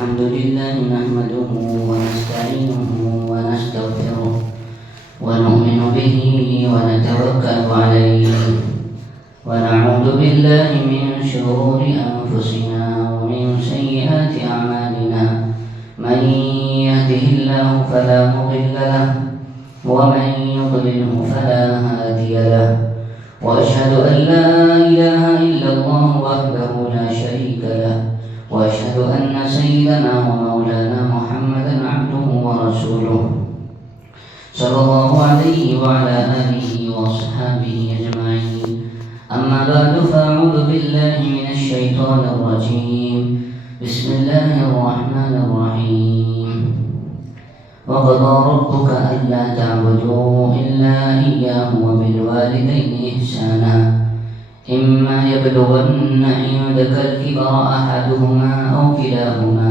الحمد لله نحمده ونستعينه ونستغفره ونؤمن به ونتوكل عليه ونعوذ بالله من شرور أنفسنا ومن سيئات أعمالنا من يهده الله فلا مضل له ومن يضلله فلا هادي له وأشهد أن لا إله إلا الله وحده لا شريك له وأشهد أن سيدنا ومولانا محمدا عبده ورسوله صلى الله عليه وعلى آله وصحبه أجمعين أما بعد فأعوذ بالله من الشيطان الرجيم بسم الله الرحمن الرحيم وقضى ربك ألا تعبدوا إلا إياه وبالوالدين إحسانا إما يبلغن عندك الكبر أحدهما أو كلاهما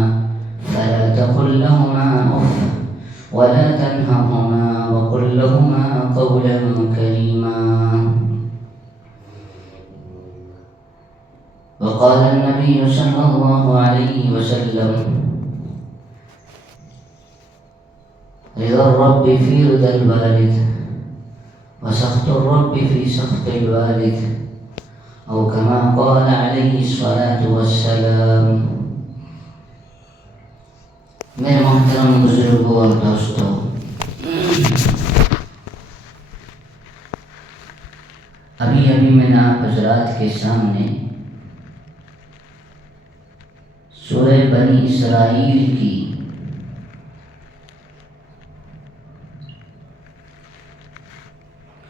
فلا تقل لهما أف ولا تنهرهما وقل لهما قولا كريما. وقال النبي صلى الله عليه وسلم رضا الرب في رضا الوالد وسخط الرب في سخط الوالد أو كما قال عليه الصلاة والسلام. میرے محترم بزرگوں اور دوستوں، ابھی میں نے آپ حضرات کے سامنے سورہ بنی اسرائیل کی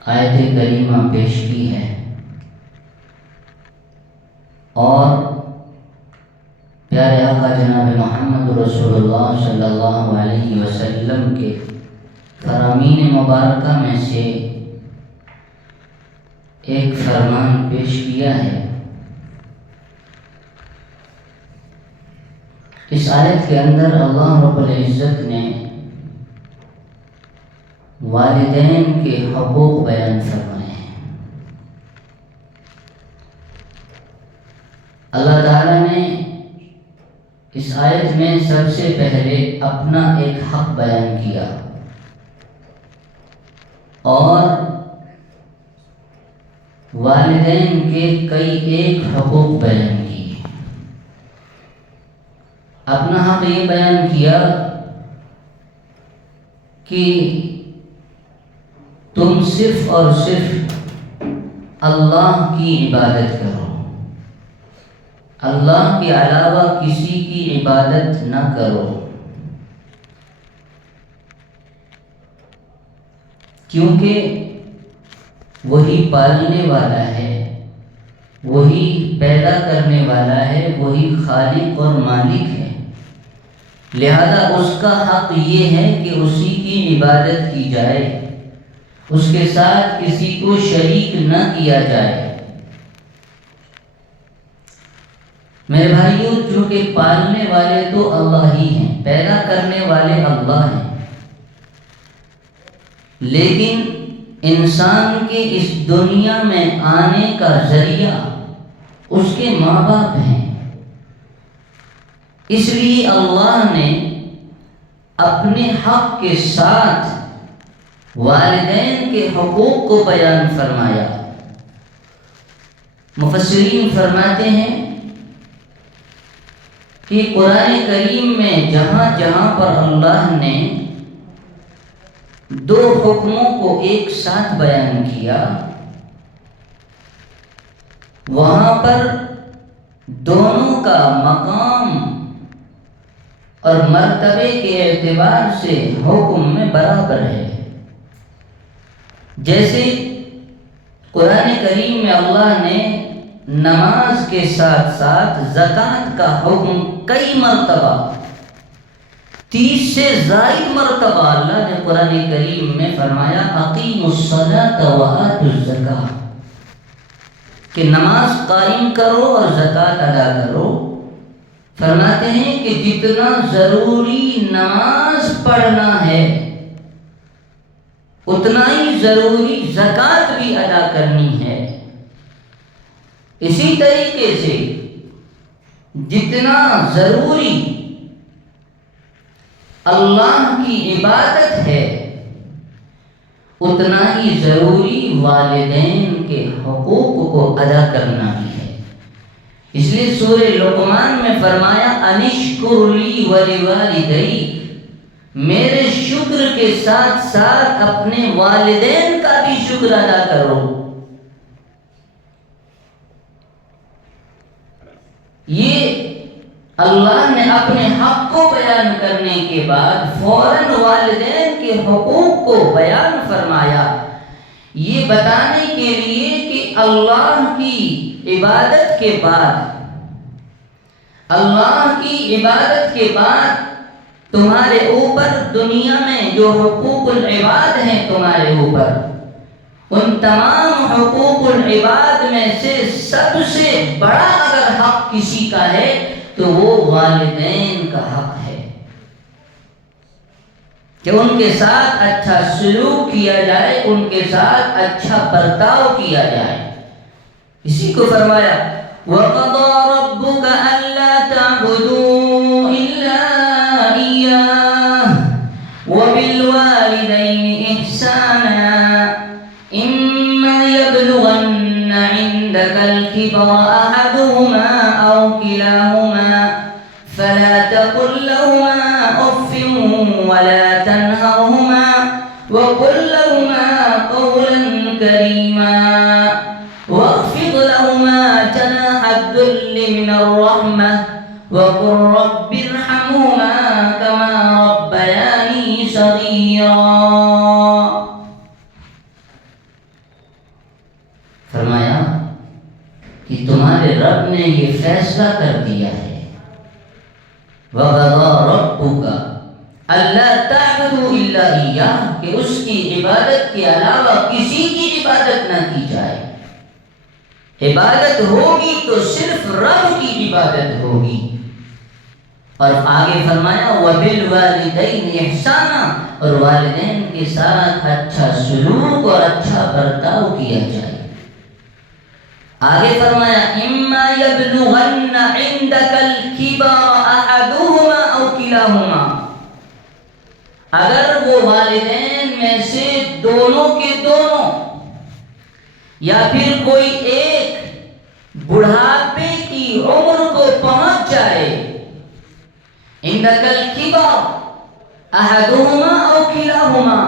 آیت کریمہ پیش کی ہے اور پیارے آقا جناب محمد رسول اللہ صلی اللہ علیہ وسلم کے فرامین مبارکہ میں سے ایک فرمان پیش کیا ہے. اس آیت کے اندر اللہ رب العزت نے والدین کے حقوق بیان فرمائے ہیں. اللہ تعالیٰ نے اس آیت میں سب سے پہلے اپنا ایک حق بیان کیا اور والدین کے کئی ایک حقوق بیان کیے. اپنا حق یہ بیان کیا کہ تم صرف اور صرف اللہ کی عبادت کرو، اللہ کے علاوہ کسی کی عبادت نہ کرو، کیونکہ وہی پالنے والا ہے، وہی پیدا کرنے والا ہے، وہی خالق اور مالک ہے. لہذا اس کا حق یہ ہے کہ اسی کی عبادت کی جائے، اس کے ساتھ کسی کو شریک نہ کیا جائے. میرے بھائیوں، چونکہ پالنے والے تو اللہ ہی ہیں، پیدا کرنے والے اللہ ہیں، لیکن انسان کے اس دنیا میں آنے کا ذریعہ اس کے ماں باپ ہیں. اس لیے اللہ نے اپنے حق کے ساتھ والدین کے حقوق کو بیان فرمایا. مفسرین فرماتے ہیں کہ قرآن کریم میں جہاں جہاں پر اللہ نے دو حکموں کو ایک ساتھ بیان کیا، وہاں پر دونوں کا مقام اور مرتبے کے اعتبار سے حکم میں برابر ہے. جیسے قرآن کریم میں اللہ نے نماز کے ساتھ ساتھ زکوٰۃ کا حکم کئی مرتبہ، 30 سے زائد مرتبہ اللہ نے قرآن کریم میں فرمایا اقیموا الصلاۃ وآتوا الزکاۃ، کہ نماز قائم کرو اور زکوٰۃ ادا کرو. فرماتے ہیں کہ جتنا ضروری نماز پڑھنا ہے اتنا ہی ضروری زکوٰۃ بھی ادا کرنی ہے. اسی طریقے سے جتنا ضروری اللہ کی عبادت ہے اتنا ہی ضروری والدین کے حقوق کو ادا کرنا بھی ہے۔ اس لیے سورہ لقمان میں فرمایا انشکر لی ولوالدی، میرے شکر کے ساتھ ساتھ اپنے والدین کا بھی شکر ادا کرو۔ یہ اللہ نے اپنے حق کو بیان کرنے کے بعد فوراً والدین کے حقوق کو بیان فرمایا، یہ بتانے کے لیے کہ اللہ کی عبادت کے بعد تمہارے اوپر دنیا میں جو حقوق العباد ہیں تمہارے اوپر، ان تمام حقوق العباد میں سے سب سے بڑا اگر حق کسی کا ہے تو وہ والدین کا حق ہے کہ ان کے ساتھ اچھا سلوک کیا جائے، ان کے ساتھ اچھا برتاؤ کیا جائے۔ اسی کو فرمایا وَقَضَى رَبُّكَ أَلَّا تَعْبُدُوا إِلَّا إِيَّاهُ وَبِالْوَالِدَيْنِ إِحْسَانًا إِمَّا يَبْلُغَنَّ عِندَكَ الْكِبَرَ أَحَدُهُمَا أَوْ كِلَاهُمَا فَلَا تَقُل لَّهُمَا أُفٍّ وَلَا تَنْهَرْهُمَا وَقُل لَّهُمَا قَوْلًا كَرِيمًا واخفض لهما جناح الذل من الرحمة وقل رب ارحمهما كما ربياني صغيرا۔ فرمایا کہ تمہارے رب نے یہ فیصلہ کر دیا ہے وَقَضَى رَبُّكَ أَلَّا تَعْبُدُوا إِلَّا إِيَّاهُ کہ اس کی عبادت کے علاوہ کسی کی عبادت نہ کی جائے۔ عبادت ہوگی تو صرف رب کی عبادت ہوگی۔ اور آگے فرمایا وَبِالْوَالِدَيْنِ إِحْسَانًا اور والدین کے ساتھ اچھا سلوک اور اچھا برتاؤ کیا جائے۔ آگے فرمایا إِمَّا يَبْلُغَنَّ عِندَكَ الْكِبَرَ أَحَدُهُمَا أَوْ كِلَاهُمَا، اگر وہ والدین میں سے دونوں کے دونوں یا پھر کوئی ایک بڑھاپے کی عمر کو پہنچ جائے، عندک الکبر احدہما او کلاہما،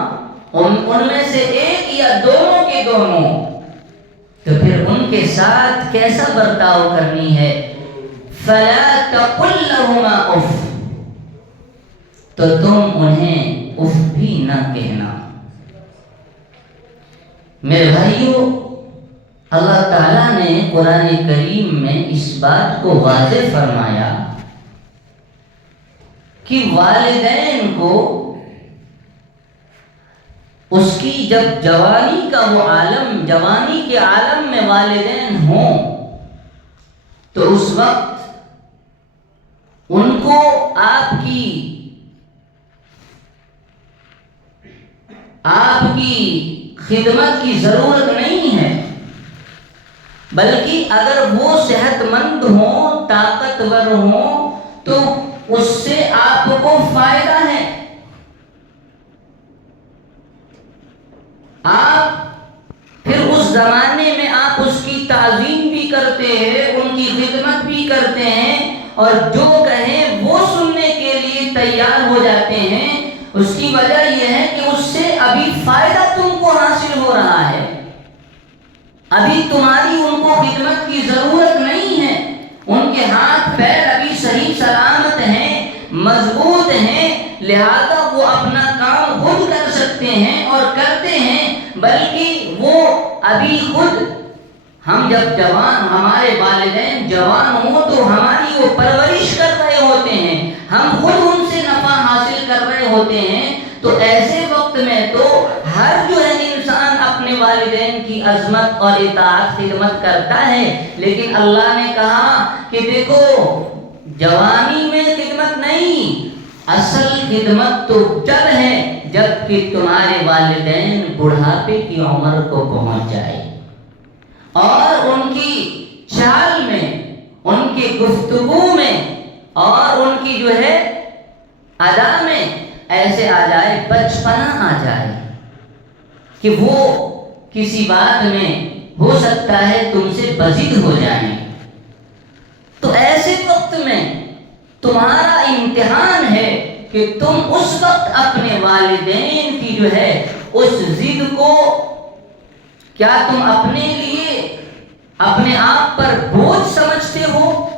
ان میں سے ایک یا دونوں کے دونوں، تو پھر ان کے ساتھ کیسا برتاؤ کرنی ہے؟ فلا تقل لہما اف، تو تم انہیں اف بھی نہ کہنا۔ میرے بھائیوں، اللہ تعالیٰ نے قرآن کریم میں اس بات کو واضح فرمایا کہ والدین کو اس کی جب جوانی کا وہ عالم، جوانی کے عالم میں والدین ہوں تو اس وقت ان کو آپ کی خدمت کی ضرورت نہیں ہے، بلکہ اگر وہ صحت مند ہوں، طاقتور ہوں تو اس سے آپ کو فائدہ ہے۔ آپ پھر اس زمانے میں آپ اس کی تعظیم بھی کرتے ہیں، ان کی خدمت بھی کرتے ہیں، اور جو کہیں وہ سننے کے لیے تیار ہو جاتے ہیں۔ اس کی وجہ یہ ہے کہ اس سے ابھی فائدہ تم کو حاصل ہو رہا ہے، ابھی تمہاری ان کو خدمت کی ضرورت نہیں ہے، ان کے ہاتھ پیر ابھی صحیح سلامت ہیں، مضبوط ہیں، لہذا وہ اپنا کام خود کر سکتے ہیں اور کرتے ہیں، بلکہ وہ ابھی خود، ہم جب جوان، ہمارے والدین جوان ہوں تو ہماری وہ پرورش کر رہے ہوتے ہیں، ہم خود ان سے نفع حاصل کر رہے ہوتے ہیں، تو ایسے وقت میں تو ہر جو ہے انسان اپنے والدین کی عظمت اور اطاعت خدمت کرتا ہے، لیکن اللہ نے کہا کہ دیکھو جوانی میں خدمت نہیں، اصل خدمت تو جب ہے جب کہ تمہارے والدین بڑھاپے کی عمر کو پہنچ جائے، اور ان کی چال میں، ان کی گفتگو میں اور ان کی جو ہے ادا میں ایسے آ جائے، بچپنا آ جائے کہ وہ کسی بات میں ہو سکتا ہے تم سے بضد ہو جائیں، تو ایسے وقت میں تمہارا امتحان ہے کہ تم اس وقت اپنے والدین کی جو ہے اس ضد کو کیا تم اپنے لیے اپنے آپ پر بوجھ سمجھتے ہو،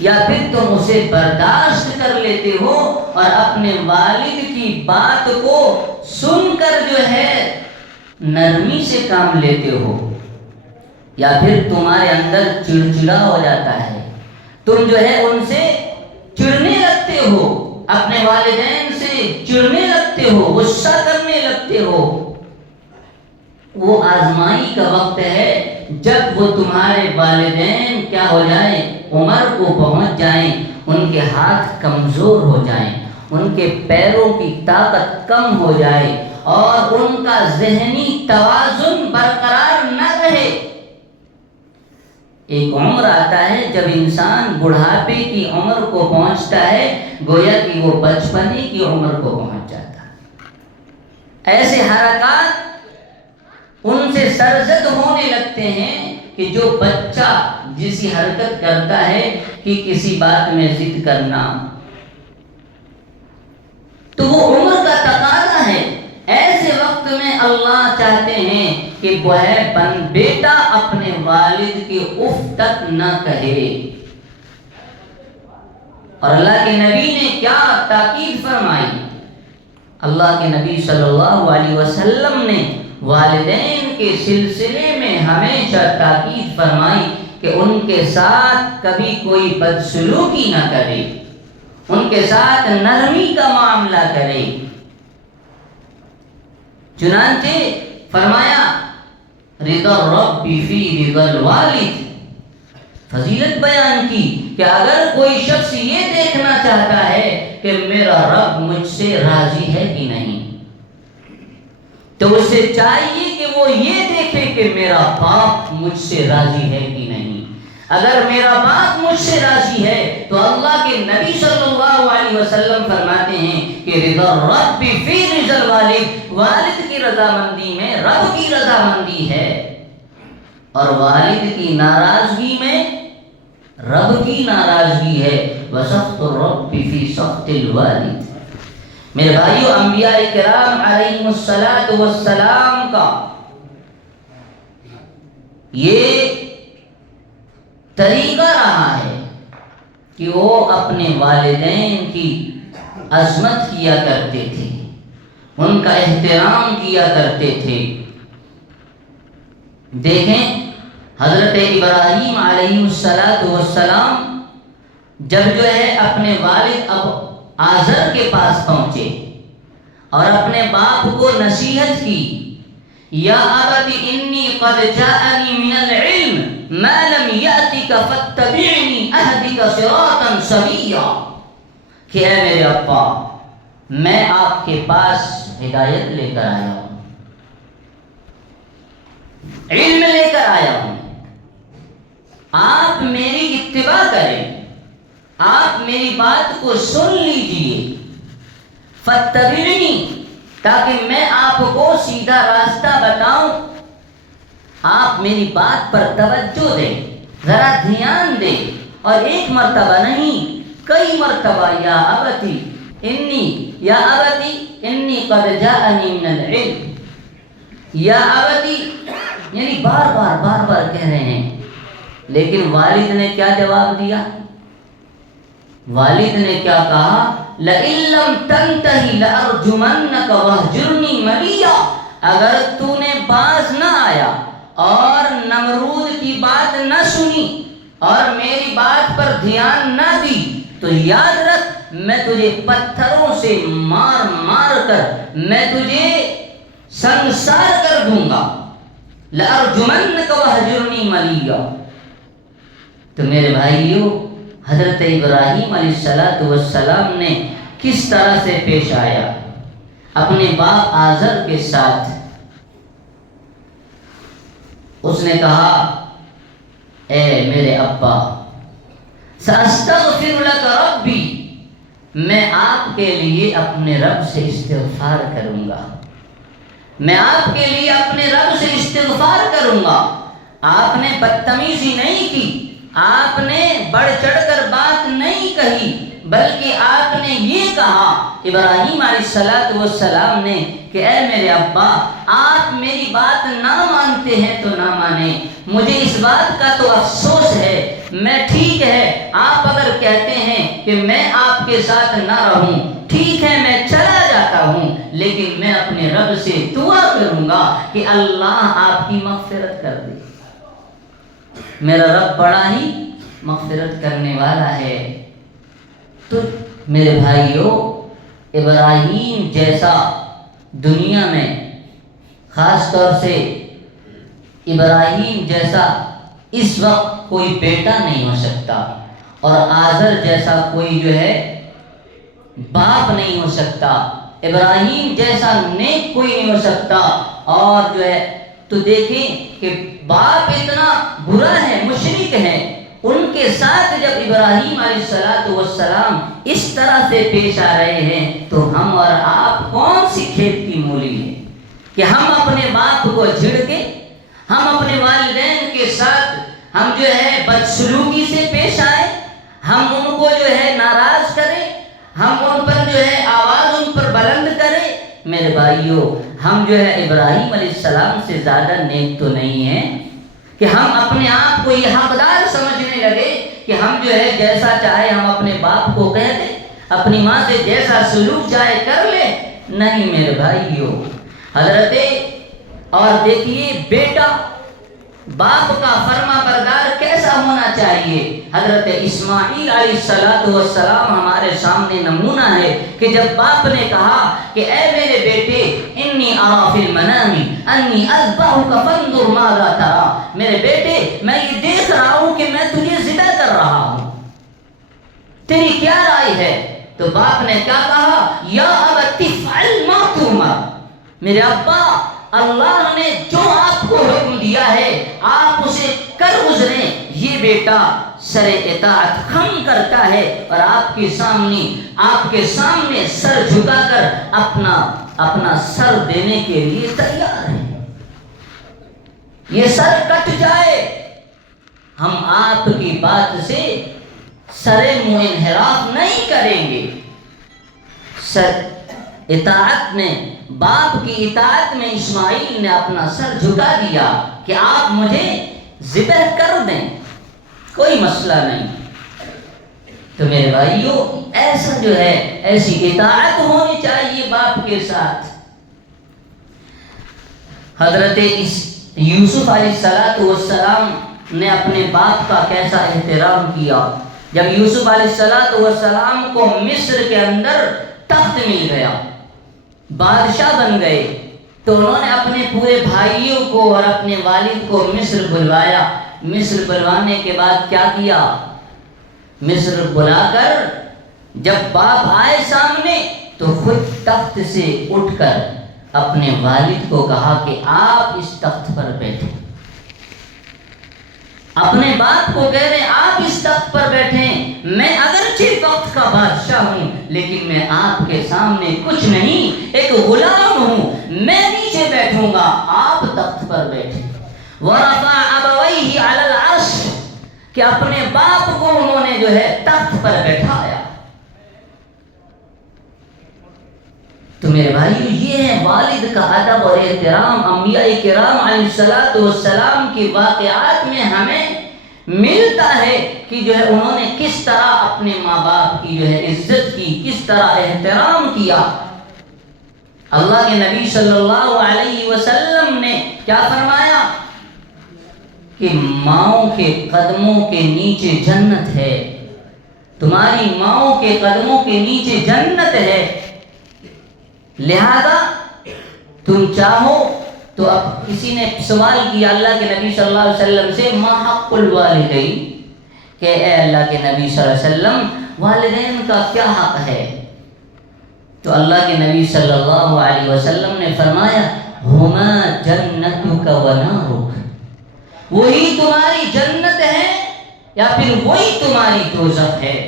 یا پھر تم اسے برداشت کر لیتے ہو اور اپنے والد کی بات کو سن کر جو ہے نرمی سے کام لیتے ہو، یا پھر تمہارے اندر چڑچڑا ہو جاتا ہے، تم جو ہے ان سے چڑنے لگتے ہو، اپنے والدین سے چڑنے لگتے ہو، غصہ کرنے لگتے ہو۔ وہ آزمائی کا وقت ہے جب وہ تمہارے والدین کیا ہو جائیں، عمر کو پہنچ جائیں، ان کے ہاتھ کمزور ہو جائیں، ان کے پیروں کی طاقت کم ہو جائے اور ان کا ذہنی توازن برقرار نہ رہے۔ ایک عمر آتا ہے جب انسان بڑھاپے کی عمر کو پہنچتا ہے، گویا کہ وہ بچپنے کی عمر کو پہنچ جاتا ہے۔ ایسے حرکات ان سے سرزد ہونے لگتے ہیں کہ جو بچہ جسی حرکت کرتا ہے کہ کسی بات میں ضد کرنا، تو وہ عمر کا تقاضا ہے۔ ایسے وقت میں اللہ چاہتے ہیں کہ وہ بیٹا اپنے والد کی اف تک نہ کہے، اور اللہ کے نبی نے کیا تاکید فرمائی؟ اللہ کے نبی صلی اللہ علیہ وسلم نے والدین کے سلسلے میں ہمیشہ تاکید فرمائی کہ ان کے ساتھ کبھی کوئی بدسلوکی نہ کرے، ان کے ساتھ نرمی کا معاملہ کرے۔ چنانچہ فرمایا رضا الرب فی رضا الوالد، فضیلت بیان کی کہ اگر کوئی شخص یہ دیکھنا چاہتا ہے کہ میرا رب مجھ سے راضی ہے کہ نہیں، تو اسے چاہیے کہ وہ یہ دیکھے کہ میرا باپ مجھ سے راضی ہے کہ نہیں۔ اگر میرا باپ مجھ سے راضی ہے تو اللہ کے نبی صلی اللہ علیہ وسلم فرماتے ہیں کہ رضا الرب فی رضا الوالد، والد کی رضامندی میں رب کی رضامندی ہے، اور والد کی ناراضگی میں رب کی ناراضگی ہے۔ وسخط الرب فی سخط الوالد۔ میرے بھائیو، انبیاء کرام علیہم الصلاۃ والسلام کا یہ طریقہ رہا ہے کہ وہ اپنے والدین کی عظمت کیا کرتے تھے، ان کا احترام کیا کرتے تھے۔ دیکھیں حضرت ابراہیم علیہ السلام جب جو ہے اپنے والد آزر کے پاس پہنچے اور اپنے باپ کو نصیحت کی، یا ابت انی قد جاءنی من العلم ما لم یأتک فاتبعنی اہدک صراطا سویا، کہ اے میرے ابا، میں آپ کے پاس ہدایت لے کر آیا ہوں، علم لے کر آیا ہوں، آپ میری اتباع کریں، آپ میری بات کو سن لیجئے، فاتبعنی، تاکہ میں آپ کو سیدھا راستہ بتاؤں، آپ میری بات پر توجہ دیں، ذرا دھیان دیں، اور ایک مرتبہ نہیں کئی مرتبہ یا ابتی انی قد جاءنی من العلم، یا ابتی یعنی بار بار کہہ رہے ہیں۔ لیکن والد نے کیا جواب دیا؟ والد نے کیا کہا؟ لئن لم تنتہی لأرجمنک واہجرنی ملیا، اگر تو نے باز نہ آیا اور نمرود کی بات نہ سنی اور میری بات پر دھیان نہ دی، تو یاد رکھ میں تجھے پتھروں سے مار کر میں تجھے سنسار کر دوں گا، لأرجمنک واہجرنی ملیا۔ تو میرے بھائیو، حضرت ابراہیم علیہ السلام نے کس طرح سے پیش آیا اپنے باپ آزر کے ساتھ؟ اس نے کہا اے میرے ابا، سأستغفر لک ربی، میں آپ کے لیے اپنے رب سے استغفار کروں گا، میں آپ کے لیے اپنے رب سے استغفار کروں گا۔ آپ نے بدتمیزی نہیں کی، آپ نے بڑھ چڑھ کر بات نہیں کہی، بلکہ آپ نے یہ کہا ابراہیم علیہ السلام نے کہ اے میرے ابا، آپ میری بات نہ مانتے ہیں تو نہ مانیں، مجھے اس بات کا تو افسوس ہے، میں ٹھیک ہے آپ اگر کہتے ہیں کہ میں آپ کے ساتھ نہ رہوں، ٹھیک ہے میں چلا جاتا ہوں، لیکن میں اپنے رب سے دعا کروں گا کہ اللہ آپ کی مغفرت کر دے۔ میرا رب بڑا ہی مغفرت کرنے والا ہے۔ تو میرے بھائیوں، ابراہیم جیسا دنیا میں، خاص طور سے ابراہیم جیسا اس وقت کوئی بیٹا نہیں ہو سکتا، اور آزر جیسا کوئی جو ہے باپ نہیں ہو سکتا، ابراہیم جیسا نیک کوئی نہیں ہو سکتا۔ اور جو ہے تو دیکھیں کہ باپ اتنا برا ہے، مشرک ہے، ان کے ساتھ جب ابراہیم علیہ السلام اس طرح سے پیش آ رہے ہیں تو ہم اور آپ کون سی کھیت کی مولی ہیں کہ ہم اپنے باپ کو جھڑکیں، ہم اپنے والدین کے ساتھ ہم جو ہے بدسلوکی سے پیش آئیں، ہم ان کو جو ہے ناراض کریں، ہم ان پر جو ہے آواز ان پر بلند کریں۔ میرے بھائیوں، ہم جو ہے ابراہیم علیہ السلام سے زیادہ نیک تو نہیں ہیں کہ ہم اپنے آپ کو یہ حقدار سمجھنے لگے کہ ہم جو ہے جیسا چاہے ہم اپنے باپ کو کہہ دیں، اپنی ماں سے جیسا سلوک چاہے کر لیں۔ نہیں میرے بھائیوں، اور دیکھیے بیٹا باپ کا فرما بردار کیسا ہونا چاہیے۔ حضرت اسماعیل علیہ السلام ہمارے سامنے نمونہ ہے کہ جب باپ نے کہا کہ اے میرے بیٹے، انی ارا فی المنام انی اذبحک فانظر ماذا تری، میرے بیٹے میں یہ دیکھ رہا ہوں کہ میں تجھے ذبح کر رہا ہوں، تیری کیا رائے ہے؟ تو باپ نے کیا کہا، یا ابت افعل ما تؤمر، میرے ابا اللہ نے جو آپ کو حکم دیا ہے آپ اسے کر گزریں۔ یہ بیٹا سر اطاعت خم کرتا ہے اور آپ کے سامنے سر جھکا کر اپنا سر دینے کے لیے تیار ہے۔ یہ سر کٹ جائے، ہم آپ کی بات سے سر منہ انحراف نہیں کریں گے۔ سر اطاعت میں، باپ کی اطاعت میں اسماعیل نے اپنا سر جھکا دیا کہ آپ مجھے ذبح کر دیں، کوئی مسئلہ نہیں۔ تو میرے بھائیوں، ایسا جو ہے ایسی اطاعت ہونی چاہیے باپ کے ساتھ۔ حضرت یوسف علیہ السلام نے اپنے باپ کا کیسا احترام کیا۔ جب یوسف علیہ السلام کو مصر کے اندر تخت مل گیا، بادشاہ بن گئے، تو انہوں نے اپنے پورے بھائیوں کو اور اپنے والد کو مصر بلوایا۔ مصر بلوانے کے بعد کیا کیا، مصر بلا کر جب باپ آئے سامنے تو خود تخت سے اٹھ کر اپنے والد کو کہا کہ آپ اس تخت پر بیٹھیں، اپنے باپ کو کہہ رہے آپ اس تخت پر بیٹھیں، میں اگرچہ وقت کا بادشاہ ہوں لیکن میں آپ کے سامنے کچھ نہیں، ایک غلام ہوں، میں نیچے بیٹھوں گا، آپ تخت پر بیٹھیں۔ وَرَفَعَ أَبَوَيْهِ عَلَى الْعَرْشِ، کہ اپنے باپ کو انہوں نے جو ہے تخت پر بیٹھایا۔ تو میرے بھائیو، یہ ہے والد کا ادب اور احترام۔ انبیاء کرام علیہ السلام کی واقعات میں ہمیں ملتا ہے کہ جو ہے انہوں نے کس طرح اپنے ماں باپ کی جو ہے عزت کی، کس طرح احترام کیا۔ اللہ کے نبی صلی اللہ علیہ وسلم نے کیا فرمایا کہ ماؤں کے قدموں کے نیچے جنت ہے، تمہاری ماؤں کے قدموں کے نیچے جنت ہے، لہذا تم چاہو تو اب کسی نے سوال کیا اللہ کے نبی صلی اللہ علیہ وسلم سے، ما حق الوالدین، کہ اے اللہ کے نبی صلی اللہ علیہ وسلم والدین کا کیا حق ہے؟ تو اللہ کے نبی صلی اللہ علیہ وسلم نے فرمایا ہما جنتک و نارک، وہی تمہاری جنت ہے یا پھر وہی تمہاری دوزخ ہے۔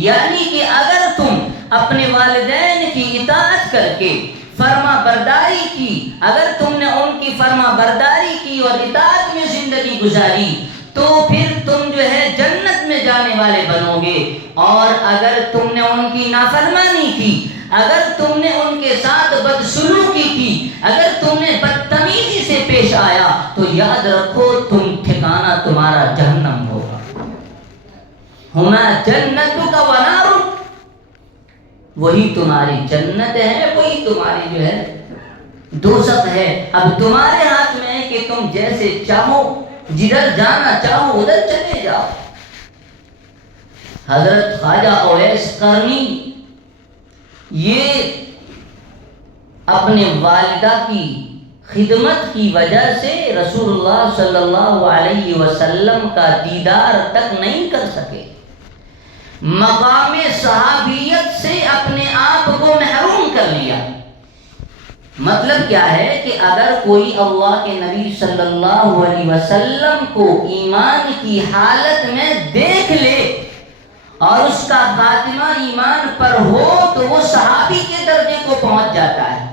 یعنی کہ اگر تم اپنے والدین کی اطاعت کر کے فرما برداری کی، اگر تم نے ان کی فرما برداری کی اور اطاعت میں زندگی گزاری تو پھر تم جو ہے جنت میں جانے والے بنو گے، اور اگر تم نے ان کی نافرمانی کی، اگر تم نے ان کے ساتھ بدسلوکی کی، اگر تم نے بدتمیزی سے پیش آیا تو یاد رکھو تم ٹھکانہ تمہارا جہنم ہوگا۔ ہما جنتک و نارک، وہی تمہاری جنت ہے، وہی تمہاری جو ہے دوزخ ہے۔ اب تمہارے ہاتھ میں ہے کہ تم جیسے چاہو، جدھر جانا چاہو ادھر چلے جاؤ۔ حضرت خواجہ اویس قرنی یہ اپنے والدہ کی خدمت کی وجہ سے رسول اللہ صلی اللہ علیہ وسلم کا دیدار تک نہیں کر سکے، مقام صحابیت سے اپنے آپ کو محروم کر لیا۔ مطلب کیا ہے کہ اگر کوئی اللہ کے نبی صلی اللہ علیہ وسلم کو ایمان کی حالت میں دیکھ لے اور اس کا خاتمہ ایمان پر ہو تو وہ صحابی کے درجے کو پہنچ جاتا ہے۔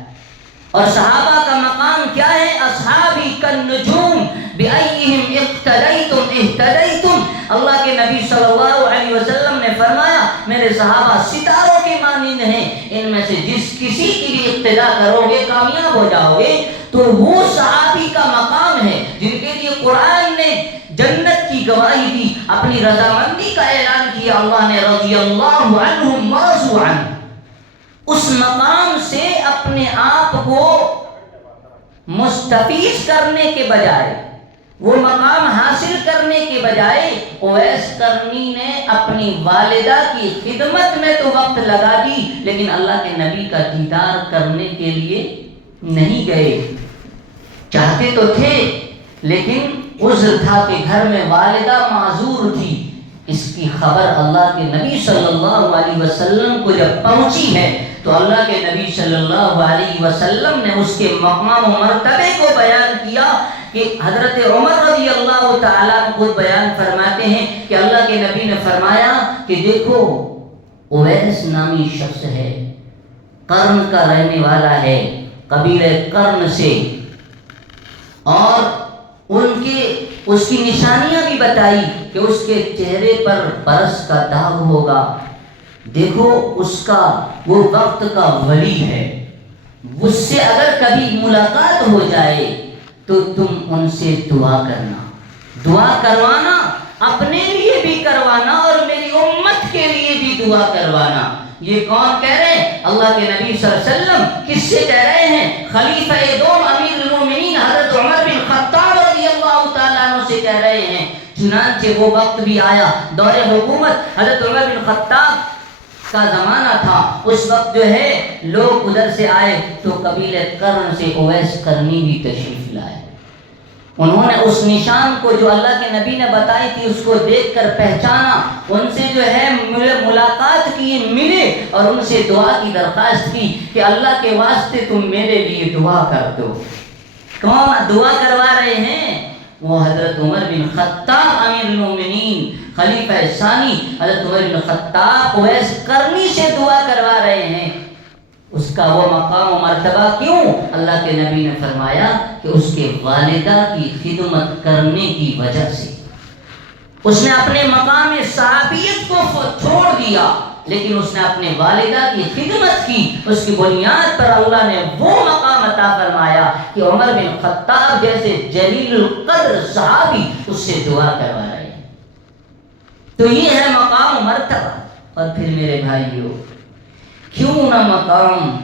اور صحابہ کا مقام کیا ہے؟ اصحابی کالنجوم بأیہم اقتدیتم اہتدیتم۔ اللہ کے نبی صلی اللہ علیہ وسلم نے فرمایا میرے صحابہ ستاروں کے مانند ہیں، ان میں سے جس کسی کی بھی اقتدا کرو گے کامیاب ہو جاؤ گے۔ تو وہ صحابی کا مقام ہے جن کے لیے قرآن نے جنت کی گواہی دی، اپنی رضامندی کا اعلان کیا، اللہ نے رضی اللہ عنہم ورضوا عنہ۔ اس مقام سے اپنے آپ کو مستفیض کرنے کے بجائے، وہ مقام حاصل کرنے کے بجائے اویس قرنی نے اپنی والدہ کی خدمت میں تو وقت لگا دی، لیکن اللہ کے نبی کا دیدار کرنے کے لیے نہیں گئے۔ چاہتے تو تھے لیکن عذر تھا کہ گھر میں والدہ معذور تھی۔ اس کی خبر اللہ کے نبی صلی اللہ علیہ وسلم کو جب پہنچی ہے تو اللہ کے نبی صلی اللہ علیہ وسلم نے اس کے مقام و مرتبے کو بیان کیا کہ حضرت عمر رضی اللہ تعالیٰ خود بیان فرماتے ہیں کہ اللہ کے نبی نے فرمایا کہ دیکھو اویس نامی شخص ہے، قرن کا رہنے والا ہے، قبیلہ قرن سے، اور اس کی نشانیاں بھی بتائی کہ اس کے چہرے پر برس کا داغ ہوگا، دیکھو اس کا وہ وقت کا ولی ہے، اس سے اگر کبھی ملاقات ہو جائے تو تم ان سے دعا کرنا، دعا کروانا، اپنے لیے بھی کروانا اور میری امت کے لیے بھی دعا کروانا۔ یہ کون کہہ رہے ہیں؟ اللہ کے نبی صلی اللہ علیہ وسلم کس سے کہہ رہے ہیں؟ خلیفہ دوم امیر المومنین حضرت عمر بن خطاب رضی اللہ تعالیٰ عنہ سے کہہ رہے ہیں۔ چنانچہ وہ وقت بھی آیا، دور حکومت حضرت عمر بن خطاب کا زمانہ تھا، اس وقت جو ہے لوگ ادھر سے آئے تو قبیلہ قرن سے اویس قرنی بھی تشریف لائے۔ انہوں نے اس نشان کو جو اللہ کے نبی نے بتائی تھی اس کو دیکھ کر پہچانا، ان سے جو ہے ملاقات کی، ملے اور ان سے دعا کی درخواست کی کہ اللہ کے واسطے تم میرے لیے دعا کر دو۔ کون دعا کروا رہے ہیں؟ وہ حضرت عمر بن خطاب امیر المومنین خلیفہ ثانی حضرت عمر بن خطاب اویس قرنی سے دعا کروا رہے ہیں۔ اس کا وہ مقام و مرتبہ کیوں؟ اللہ کے نبی نے فرمایا کہ اس کے والدہ کی خدمت کرنے کی وجہ سے اس نے اپنے مقام صحابیت کو چھوڑ دیا، لیکن اس نے اپنے والدہ کی خدمت کی، اس کی بنیاد پر اللہ نے وہ مقام عطا فرمایا کہ عمر بن خطاب جیسے جلیل القدر صحابی اس سے دعا کروا رہے ہیں۔ تو یہ ہے مقام و مرتبہ۔ اور پھر میرے بھائیوں، کیوں نہ مقام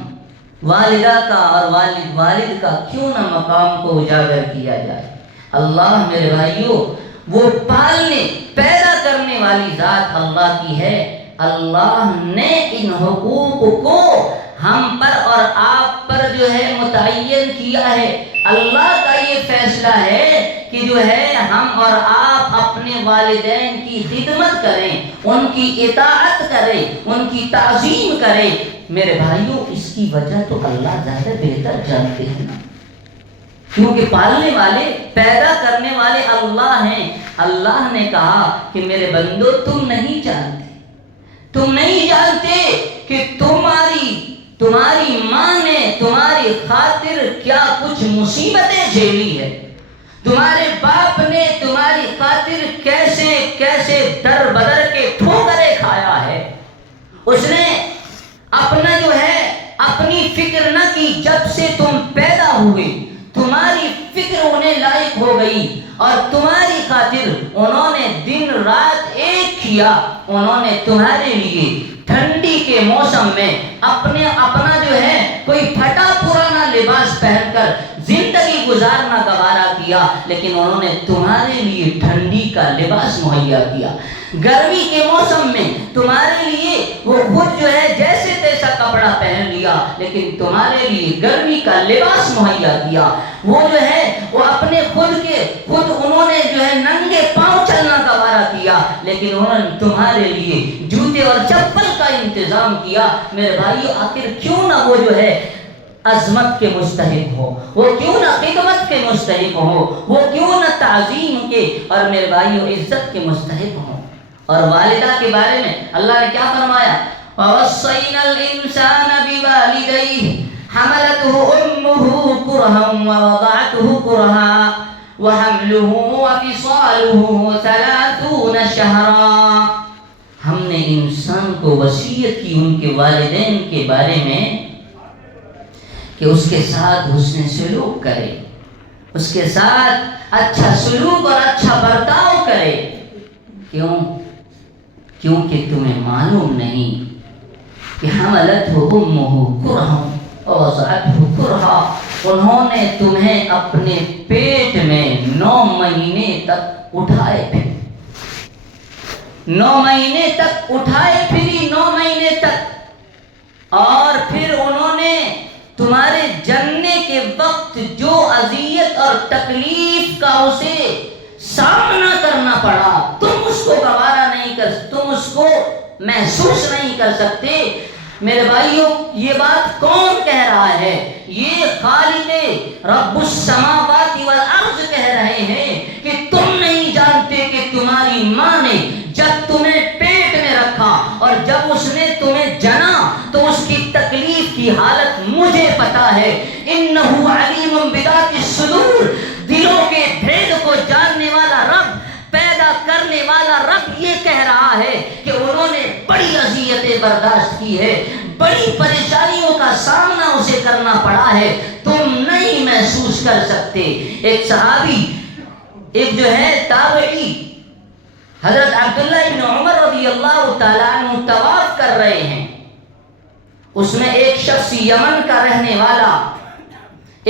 والدہ کا اور والد کا کیوں نہ مقام کو اجاگر کیا جائے؟ اللہ میرے بھائیوں وہ پالنے پیدا کرنے والی ذات اللہ کی ہے۔ اللہ نے ان حقوق کو ہم پر اور آپ پر جو ہے متعین کیا ہے۔ اللہ کا یہ فیصلہ ہے کہ جو ہے ہم اور آپ اپنے والدین کی خدمت کریں، ان کی اطاعت کریں، ان کی تعظیم کریں۔ میرے بھائیوں اس کی وجہ تو اللہ زیادہ بہتر جانتے ہیں نا، کیونکہ پالنے والے پیدا کرنے والے اللہ ہیں۔ اللہ نے کہا کہ میرے بندو تم نہیں جانتے کہ تمہاری ماں نے تمہاری خاطر کیا کچھ مصیبتیں جھیلی ہے، تمہارے باپ نے تمہاری خاطر کیسے کیسے در بدر کے ٹھوکریں کھایا ہے۔ اس نے اپنا جو ہے اپنی فکر نہ کی، جب سے تم پیدا ہوئے تمہاری فکر انہیں لائق ہو گئی، اور تمہاری خاطر انہوں نے دن رات ایک کیا۔ انہوں نے تمہارے لیے ٹھنڈی کے موسم میں اپنا جو ہے کوئی پھٹا پرانا لباس پہن کر زندگی گزارنا گوارا کیا، لیکن انہوں نے تمہارے لیے ٹھنڈی کا لباس مہیا کیا۔ گرمی کے موسم میں تمہارے لیے وہ خود جو ہے جیسے تیسا کپڑا پہن لیا، لیکن تمہارے لیے گرمی کا لباس مہیا کیا۔ وہ جو ہے وہ اپنے خود انہوں نے جو ہے ننگے پاؤں چلنا گوارا کیا، لیکن انہوں نے تمہارے لیے جوتے اور چپل کا انتظام کیا۔ میرے بھائی آخر کیوں نہ وہ جو ہے عظمت کے مستحق ہو، وہ کیوں نہ خدمت کے مستحق ہو، وہ کیوں نہ تعظیم کے اور میرے بھائیو عزت کے مستحق ہوں۔ اور والدہ کے بارے میں اللہ نے کیا فرمایا؟ وَوَصَّيْنَا الْإِنسَانَ بِوَالِدَيْهِ حَمَلَتْهُ أُمُّهُ كُرْهًا وَوَضَعَتْهُ كُرْهًا وَحَمْلُهُ وَفِصَالُهُ 30 شَهْرًا۔ ہم نے انسان کو وصیت کی ان کے والدین کے بارے میں کہ اس کے ساتھ حسن سلوک کرے، اس کے ساتھ اچھا سلوک اور اچھا برتاؤ کرے۔ کیوں؟ کیونکہ تمہیں معلوم نہیں کہ حملتہ امہ کرہا ووضعتہ کرہا، انہوں نے تمہیں اپنے پیٹ میں 9 مہینے تک اٹھائے پھر 9 مہینے تک اٹھائے پھری 9 مہینے تک، اور پھر انہوں نے تمہارے جننے کے وقت جو اذیت اور تکلیف کا اسے سامنا کرنا پڑا، تم اس کو گوارا نہیں تم اس کو محسوس نہیں کر سکتے۔ میرے بھائیوں یہ بات کون کہہ رہا ہے؟ یہ خالق رب السماوات والارض کہہ رہے ہیں کہ تم نہیں جانتے کہ تمہاری ماں نے جب تمہیں پیٹ میں رکھا اور جب اس نے تمہیں جنا تو اس کی تکلیف کی حالت مجھے پتا ہے۔ انہ علیم بذات الصدور، دلوں کے بھید کو جاننے والا رب، پیدا کرنے والا رب یہ کہہ رہا ہے کہ انہوں نے بڑی اذیتیں برداشت کی ہے، بڑی پریشانیوں کا سامنا اسے کرنا پڑا ہے، تم نہیں محسوس کر سکتے۔ ایک صحابی، ایک جو ہے تابعی، حضرت عبداللہ ابن عمر رضی اللہ تعالیٰ عنہ طواف کر رہے ہیں، اس میں ایک شخص یمن کا رہنے والا،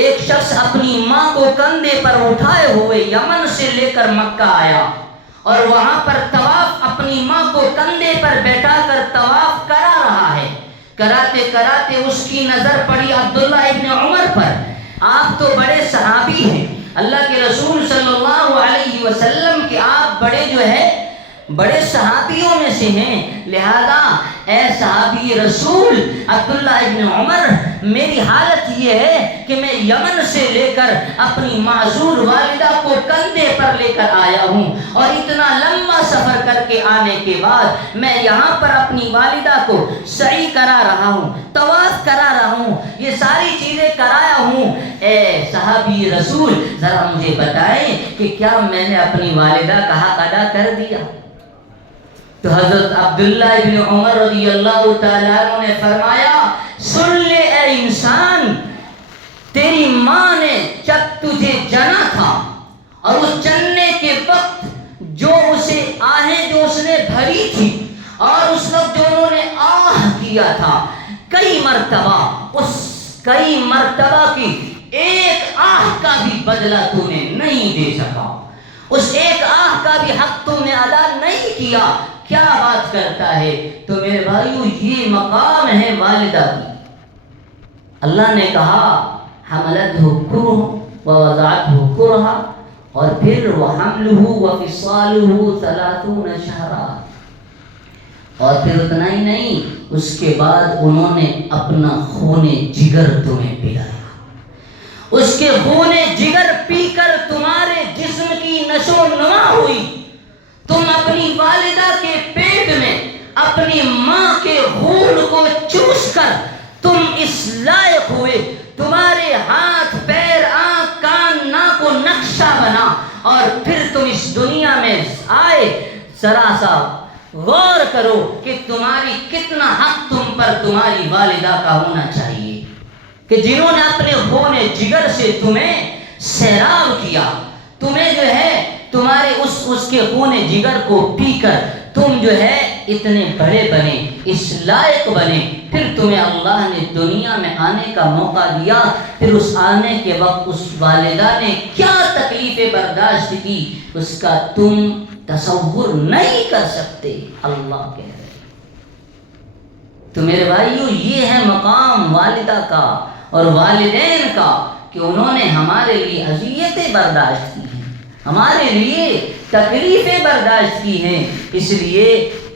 ایک شخص اپنی ماں کو کندھے پر اٹھائے ہوئے یمن سے لے کر مکہ آیا، اور وہاں پر طواف اپنی ماں کو کندھے پر بیٹھا کر طواف کرا رہا ہے۔ کراتے کراتے اس کی نظر پڑی عبداللہ ابن عمر پر۔ آپ تو بڑے صحابی ہیں، اللہ کے رسول صلی اللہ علیہ وسلم کے آپ بڑے جو ہے بڑے صحابیوں میں سے ہیں، لہذا اے صحابی رسول عبداللہ ابن عمر، میری حالت یہ ہے کہ میں یمن سے لے کر اپنی معذور والدہ کو کندھے پر لے کر آیا ہوں، اور اتنا لمبا سفر کر کے آنے کے بعد میں یہاں پر اپنی والدہ کو سعی کرا رہا ہوں، طواف کرا رہا ہوں، یہ ساری چیزیں کرایا ہوں۔ اے صحابی رسول ذرا مجھے بتائیں کہ کیا میں نے اپنی والدہ کا حق ادا کر دیا؟ تو حضرت عبداللہ ابن عمر رضی اللہ تعالیٰ عنہ نے فرمایا، سن لے اے انسان، تیری ماں نے جب تجھے جنا تھا اور اس جننے کے وقت جو اسے آہیں جو اس نے بھری تھی، اور اس وقت جو انہوں نے آہ کیا تھا، کئی مرتبہ کی ایک آہ کا بھی بدلہ تو نے نہیں دے سکا، اس ایک آہ کا بھی حق تم نے ادا نہیں کیا، کیا بات کرتا ہے؟ تو میرے بھائیو یہ مقام ہے والدہ کی۔ اللہ نے کہا حملتہ کرہ ووضعتہ کرہا، اور پھر وحملہ وفصالہ 30 شہرا، اور پھر اتنا ہی نہیں، اس کے بعد انہوں نے اپنا خون جگر تمہیں پلایا، اس کے خون جگر پی کر تمہارے جسم کی نشو و نما ہوئی، تم اپنی والدہ کے پیٹ میں اپنی ماں کے خون کو چوس کر تم اس لائق ہوئے، تمہارے ہاتھ پیر آنکھ کان ناک و نقشہ بنا، اور پھر تم اس دنیا میں آئے۔ ذرا سا غور کرو کہ تمہاری کتنا حق تم پر تمہاری والدہ کا ہونا چاہیے، کہ جنہوں نے اپنے خون جگر سے تمہیں سیراب کیا، تمہیں جو ہے تمہارے اس کے خون جگر کو پی کر تم جو ہے اتنے بڑے بنے، اس لائق بنے، پھر تمہیں اللہ نے دنیا میں آنے کا موقع دیا، پھر اس آنے کے وقت اس والدہ نے کیا تکلیفیں برداشت کی اس کا تم تصور نہیں کر سکتے۔ اللہ کہہ رہے تو میرے بھائیو، یہ ہے مقام والدہ کا اور والدین کا کہ انہوں نے ہمارے لیے اذیتیں برداشت کی ہیں، ہمارے لیے تکلیفیں برداشت کی ہیں۔ اس لیے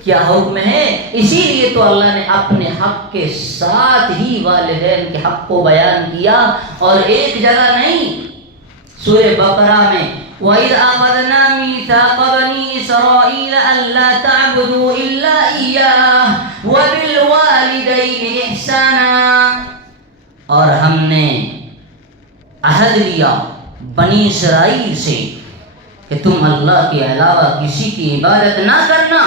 کیا حکم ہے؟ اسی لیے تو اللہ نے اپنے حق کے ساتھ ہی والدین کے حق کو بیان کیا، اور ایک جگہ نہیں، سورہ بقرہ میں وَإِذْ أَخَذْنَا مِيثَاقَ بَنِي إِسْرَائِيلَ أَلَّا تَعْبُدُوا إِلَّا إِيَّاهُ وَبِالْوَالِدَيْنِ إِحْسَانًا، اور ہم نے عہد لیا بنی اسرائیل سے کہ تم اللہ کے علاوہ کسی کی عبادت نہ کرنا،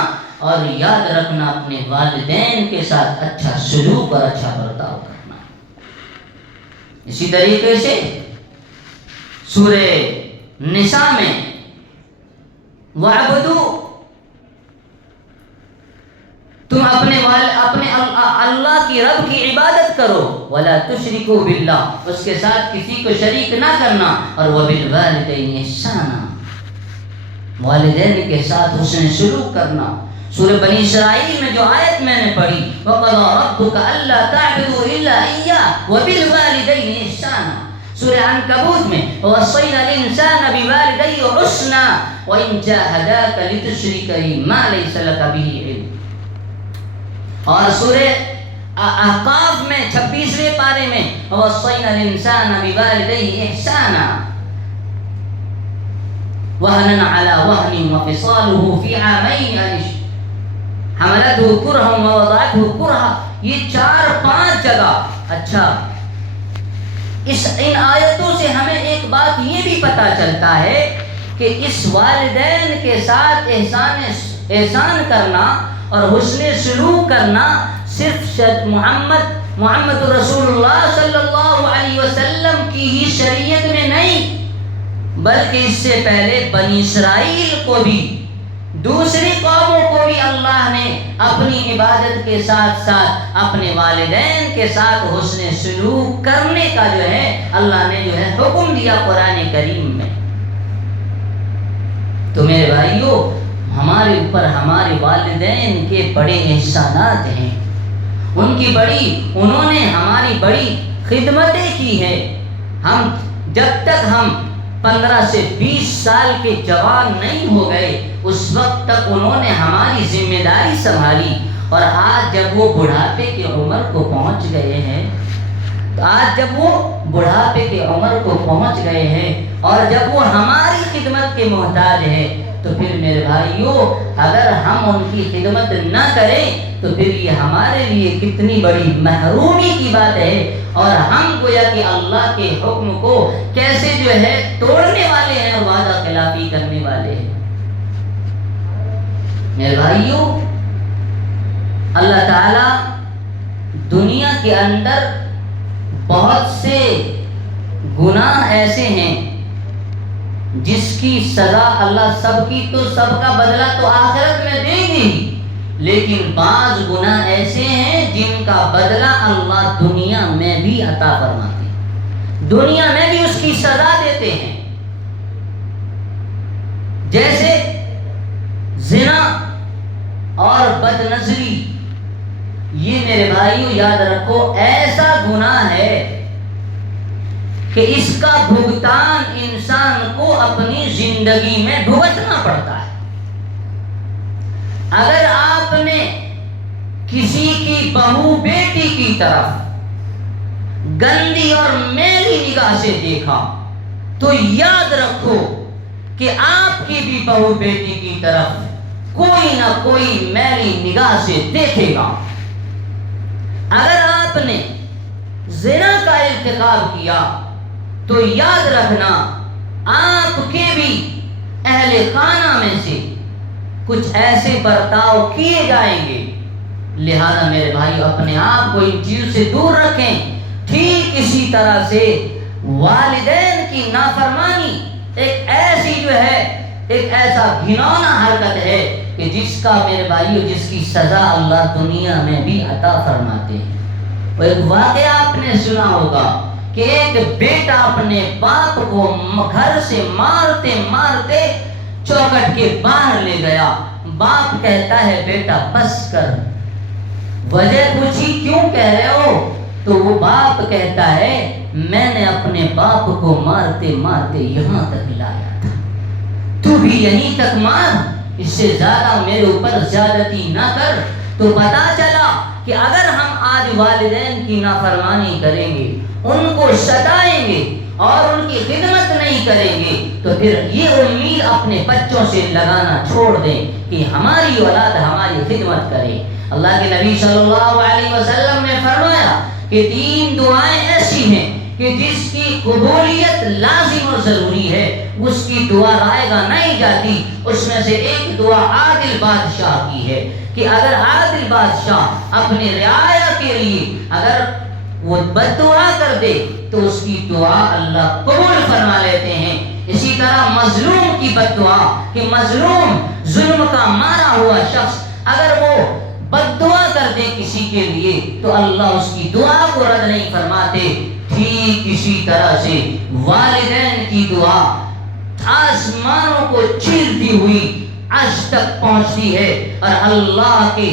اور یاد رکھنا اپنے والدین کے ساتھ اچھا سلوک اور اچھا برتاؤ کرنا۔ اسی طریقے سے سورہ نساء میں وَعْبُدُوا، تم اپنے اللہ کی رب کی عبادت کرو، وَلَا تُشْرِكُوا بِاللَّهِ، اس کے ساتھ کسی کو شریک نہ کرنا، اور وَبِالْوَالِدَيْنِ إِحْسَانًا، والدین کے ساتھ حسن سلوک کرنا۔ سورہ بنی اسرائیل میں جو آیت میں نے پڑھی وَقَضَىٰ رَبُّكَ أَلَّا تَعْبُدُوا إِلَّا إِيَّاهُ وَبِالْوَالِدَيْنِ إِحْسَانًا۔ سورہ عنکبوت میں وَوَصَّيْنَا الْإِنسَانَ بِوَالِدَيْهِ حُسْنًا وَإِن جَاهَدَاكَ لِتُشْرِكَ بِي مَا لَيْسَ لَكَ بِهِ عِلْمٌ، اور سورہ احقاف میں 26ویں پارے میں وَوَصَّيْنَا الْإِنسَانَ بِوَالِدَيْهِ إِحْسَانًا وَهْنًا عَلَىٰ وَهْنٍ وَفِصَالُهُ فِي عَامَيْنِ أَنِ حَمَلَتْهُ كُرْهًا وَوَضَعَتْهُ كُرْهًا، یہ 4-5 جگہ۔ اچھا، ان آیتوں سے ہمیں ایک بات یہ بھی پتہ چلتا ہے کہ اس والدین کے ساتھ احسان کرنا اور حسن سلوک کرنا صرف محمد رسول اللہ صلی اللہ علیہ وسلم کی ہی شریعت میں نہیں، بلکہ اس سے پہلے بنی اسرائیل کو بھی، دوسری قوموں کو بھی اللہ نے اپنی عبادت کے ساتھ ساتھ اپنے والدین کے ساتھ حسن سلوک کرنے کا جو ہے اللہ نے جو ہے حکم دیا قرآن کریم میں۔ تو میرے بھائیو، ہمارے اوپر ہمارے والدین کے بڑے احسانات ہیں، انہوں نے ہماری بڑی خدمتیں کی ہیں۔ ہم جب تک ہم 15 سے 20 سال کے جوان نہیں ہو گئے اس وقت تک انہوں نے ہماری ذمہ داری سنبھالی، اور آج جب وہ بڑھاپے کی عمر کو پہنچ گئے ہیں، اور جب وہ ہماری خدمت کے محتاج ہے، تو پھر میرے بھائیو اگر ہم ان کی خدمت نہ کریں تو پھر یہ ہمارے لیے کتنی بڑی محرومی کی بات ہے، اور ہم گویا کہ اللہ کے حکم کو کیسے جو ہے توڑنے والے ہیں اور وعدہ خلافی کرنے والے ہیں۔ میرے بھائیو، اللہ تعالی دنیا کے اندر بہت سے گناہ ایسے ہیں جس کی سزا اللہ سب کا بدلہ تو آخرت میں دے گی، لیکن بعض گناہ ایسے ہیں جن کا بدلہ اللہ دنیا میں بھی عطا فرماتے ہیں، دنیا میں بھی اس کی سزا دیتے ہیں۔ جیسے زنا اور بد نظری، یہ میرے بھائیو یاد رکھو ایسا گناہ ہے کہ اس کا بھگتان انسان کو اپنی زندگی میں بھگتنا پڑتا ہے۔ اگر آپ نے کسی کی بہو بیٹی کی طرف گندی اور میلی نگاہ سے دیکھا تو یاد رکھو کہ آپ کی بھی بہو بیٹی کی طرف کوئی نہ کوئی میلی نگاہ سے دیکھے گا۔ اگر آپ نے زنا کا ارتکاب کیا تو یاد رکھنا آپ کے بھی اہل خانہ میں سے کچھ ایسے برتاؤ کیے جائیں گے۔ لہذا میرے بھائی اپنے آپ کو ان چیزوں سے دور رکھیں۔ ٹھیک اسی طرح سے والدین کی نافرمانی ایک ایسی ایک ایسا گھناؤنا حرکت ہے کہ جس کا میرے بھائیو جس کی سزا اللہ دنیا میں بھی عطا فرماتے ہیں۔ وہ ایک واقعہ آپ نے سنا ہوگا کہ ایک بیٹا اپنے باپ کو گھر سے مارتے مارتے چوکھٹ کے باہر لے گیا۔ باپ کہتا ہے بیٹا بس کر۔ وجہ پوچھی کیوں کہہ رہے ہو؟ تو وہ باپ کہتا ہے میں نے اپنے باپ کو مارتے مارتے یہاں تک لایا تھا، تو بھی یہیں تک مار، اس سے زیادہ میرے اوپر زیادتی نہ کر۔ تو پتا چلا کہ اگر ہم آج والدین کی نافرمانی کریں گے، ان کو ستائیں گے اور ان کی خدمت نہیں کریں گے تو پھر یہ امید اپنے بچوں سے لگانا چھوڑ دیں کہ ہماری اولاد ہماری خدمت کرے۔ اللہ کے نبی صلی اللہ علیہ وسلم نے فرمایا کہ 3 دعائیں ایسی ہیں کہ جس کی قبولیت لازم اور ضروری ہے، اس کی دعا رائے گاہ نہیں جاتی۔ اس میں سے ایک دعا عادل بادشاہ کی ہے کہ اگر عادل بادشاہ اپنی رعایا کے لیے اگر وہ بد دعا کر دے تو اس کی دعا اللہ قبول فرما لیتے ہیں۔ اسی طرح مظلوم کی بد دعا کہ مظلوم ظلم کا مارا ہوا شخص اگر وہ بد دعا کر دے کسی کے لیے تو اللہ اس کی دعا کو رد نہیں فرماتے۔ ٹھیک اسی طرح سے والدین کی دعا آسمانوں کو چیرتی ہوئی عرش تک پہنچتی ہے اور اللہ کے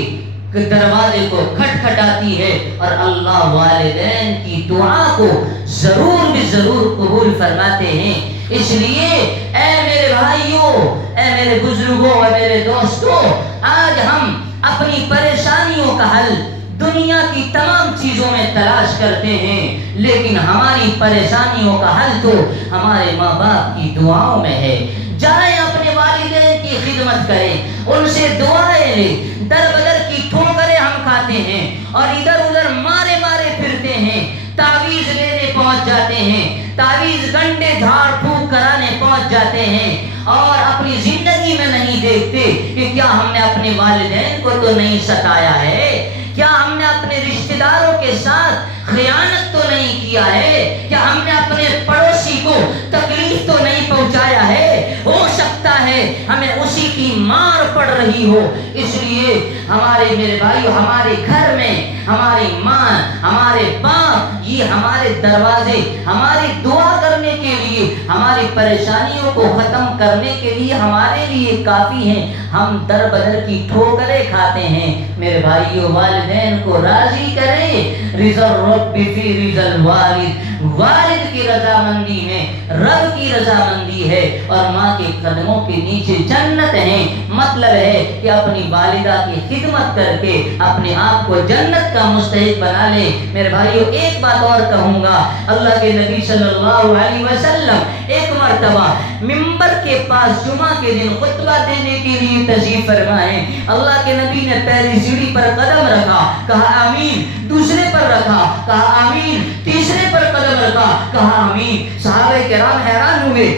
دروازے کو کھٹکھٹاتی ہے، اور اللہ والدین کی دعا کو ضرور بھی ضرور قبول فرماتے ہیں۔ اس لیے اے میرے بھائیوں، اے میرے بزرگوں، اے میرے دوستوں، آج ہم اپنی پریشانیوں کا حل دنیا کی تمام چیزوں میں تلاش کرتے ہیں، لیکن ہماری پریشانیوں کا حل تو ہمارے ماں باپ کی دعاؤں میں ہے۔ جائیں اپنے والدین کی خدمت کریں، ان سے دعائیں لیں۔ در بدر کی ٹھوکریں ہم کھاتے ہیں اور ادھر ادھر مارے مارے پھرتے ہیں، تعویذ لینے پہنچ جاتے ہیں، تعویذ گنڈے جھاڑ پھونک کرانے پہنچ جاتے ہیں، اور اپنی زندگی میں نہیں دیکھتے کہ کیا ہم نے اپنے والدین کو تو نہیں ستایا ہے، کیا ہم نے اپنے رشتہ داروں کے ساتھ خیانت تو نہیں کیا ہے، کیا ہم نے اپنے پڑوسی کو تکلیف تو نہیں پہنچایا ہے۔ ہو سکتا ہے ہمیں اسی کی مار پڑ رہی ہو، اس لیے ہمارے میرے بھائیو ہمارے گھر میں ہماری ماں ہمارے باپ یہ ہمارے دروازے ہماری دعا کرنے کے لیے، ہماری پریشانیوں کو ختم کرنے کے لیے ہمارے لیے کافی ہیں۔ ہم در بدر کی ٹھوکریں کھاتے ہیں۔ میرے بھائیو والدین کو راضی کریں، رضا الرب فی رضا الوالد، والد کی رضامندی میں رب کی رضامندی ہے، اور ماں کے قدموں کے نیچے جنت ہے۔ مطلب ہے کہ اپنی والدہ کی خدمت کر کے اپنے آپ کو جنت کا مستحق بنا لے۔ میرے بھائیو ایک بات اور کہوں گا، اللہ کے نبی صلی اللہ علیہ وسلم ایک مرتبہ منبر کے پاس جمعہ کے دن خطبہ دینے کے لیے تشریف فرمائے۔ اللہ کے نبی نے پہلی سیڑھی پر قدم رکھا، کہا آمین، دوسرے پر رکھا، کہا آمین، تیسرے پر قدم رکھا، کہا آمین۔ صحابہ کرام حیران ہوئے۔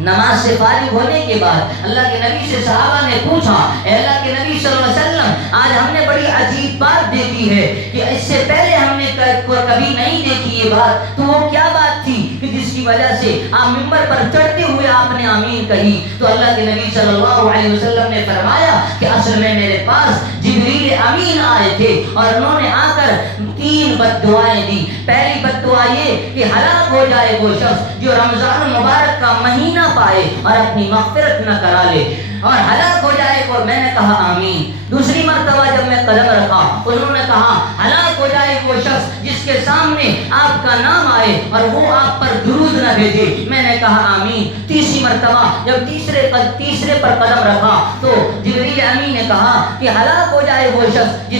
نماز سے فارغ ہونے کے بعد اللہ کے نبی سے صحابہ نے پوچھا، اے اللہ کے نبی صلی اللہ علیہ وسلم، آج ہم نے بڑی عجیب بات دیکھی ہے کہ اس سے پہلے ہم نے کبھی نہیں دیکھی یہ بات، تو وہ کیا بات تھی کہ جس کی وجہ سے آپ منبر پر چڑھتے ہوئے آپ نے آمین کہی؟ تو اللہ کے نبی صلی اللہ علیہ وسلم نے فرمایا کہ اصل میں میرے پاس جبریل امین آئے تھے اور انہوں نے آ کر 3 بد دعائیں دی۔ پہلی بد دعا یہ کہ ہلاک ہو جائے وہ شخص جو رمضان المبارک کا مہینہ پائے اور اپنی مغفرت نہ کرا لے، اور ہلاک ہو جائے وہ، میں نے کہا آمین۔ دوسری مرتبہ جب میں قدم رکھا انہوں نے کہا ہلاک ہو جائے وہ شخص جس کے سامنے آپ کا نام آئے اور وہ آپ پر درود نہ بھیجے، میں نے کہا آمین۔ تیسری مرتبہ جب تیسرے پر قدم رکھا تو جبریل امین نے کہا کہ ہلاک ہو جائے وہ شخص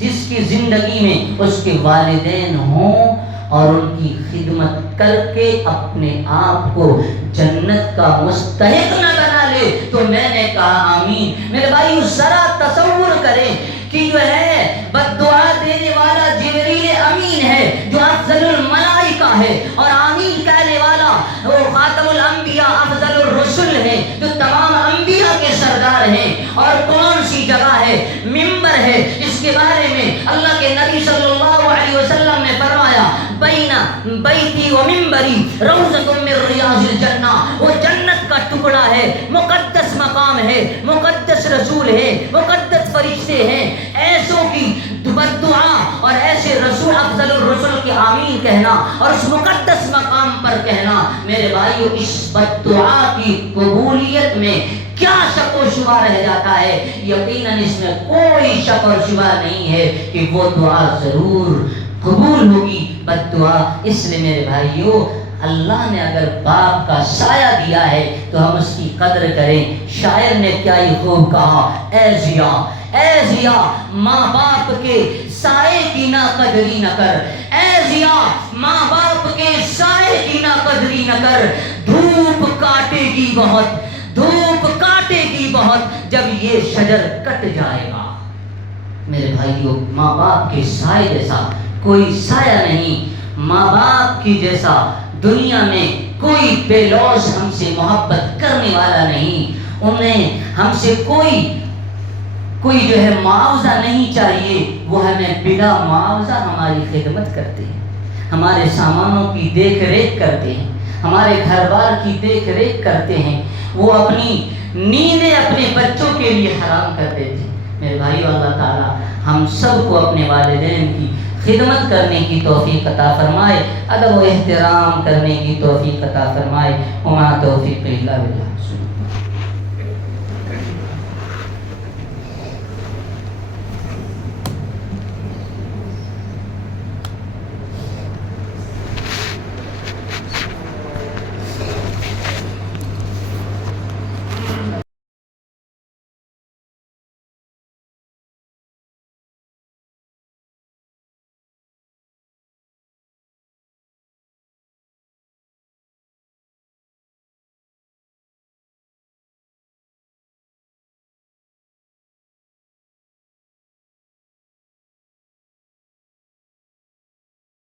جس کی زندگی میں اس کے والدین ہوں اور ان کی خدمت کر کے اپنے آپ کو جنت کا مستحق نہ بنا والے، تو میں نے کہا آمین۔ میرے بھائی ذرا تصور کریں کہ جو ہے بد دعا دینے والا جبریل امین ہے جو افضل الملائکہ ہے، اور آمین کہنے والا وہ خاتم الانبیاء افضل الرسل ہے جو تمام انبیاء کے سردار ہیں۔ اور کون سی جگہ ہے؟ منبر ہے، اس کے بارے میں اللہ کے نبی صلی اللہ علیہ وسلم نے فرمایا بین بیتی و منبری روضۃ من ریاض الجنہ، وہ جنت کا ٹکڑا ہے، مقدس مقام ہے، مقدس رسول ہے، مقدس فرشتے ہیں، ایسوں کی بد دعا اور ایسے رسول افضل الرسل کے آمین کہنا اور اس مقدس مقام پر کہنا، میرے بھائیو اس بد دعا کی قبولیت میں کیا شک و شبہ رہ جاتا ہے؟ یقیناً اس میں کوئی شک اور شبہ نہیں ہے کہ وہ دعا ضرور قبول ہوگی بد دعا۔ اس لیے میرے بھائیو اللہ نے اگر باپ کا سایہ دیا ہے تو ہم اس کی قدر کریں۔ شاعر نے کیا ہی خوب کہا، اے ضیا ماں باپ کے سائے کی نا قدری نہ کر، اے ضیا ماں باپ کے سائے کی نا قدری نہ کر، دھوپ کاٹے گی بہت جب یہ شجر کٹ جائے گا۔ میرے بھائیو ماں باپ کے سائے جیسا کوئی سایہ نہیں، ماں باپ کی جیسا دنیا میں کوئی بے لوث ہم سے محبت کرنے والا نہیں، انہیں ہم سے کوئی جو ہے معاوضہ نہیں چاہیے، وہ ہمیں بلا معاوضہ ہماری خدمت کرتے ہیں، ہمارے سامانوں کی دیکھ ریکھ کرتے ہیں، ہمارے گھر بار کی دیکھ ریکھ کرتے ہیں، وہ اپنی نیندیں اپنے بچوں کے لیے حرام کر دیتے ہیں۔ میرے بھائی اللہ تعالیٰ ہم سب کو اپنے والدین کی خدمت کرنے کی توفیق عطا فرمائے، ادب و احترام کرنے کی توفیق عطا فرمائے۔ وما توفیق الا باللہ۔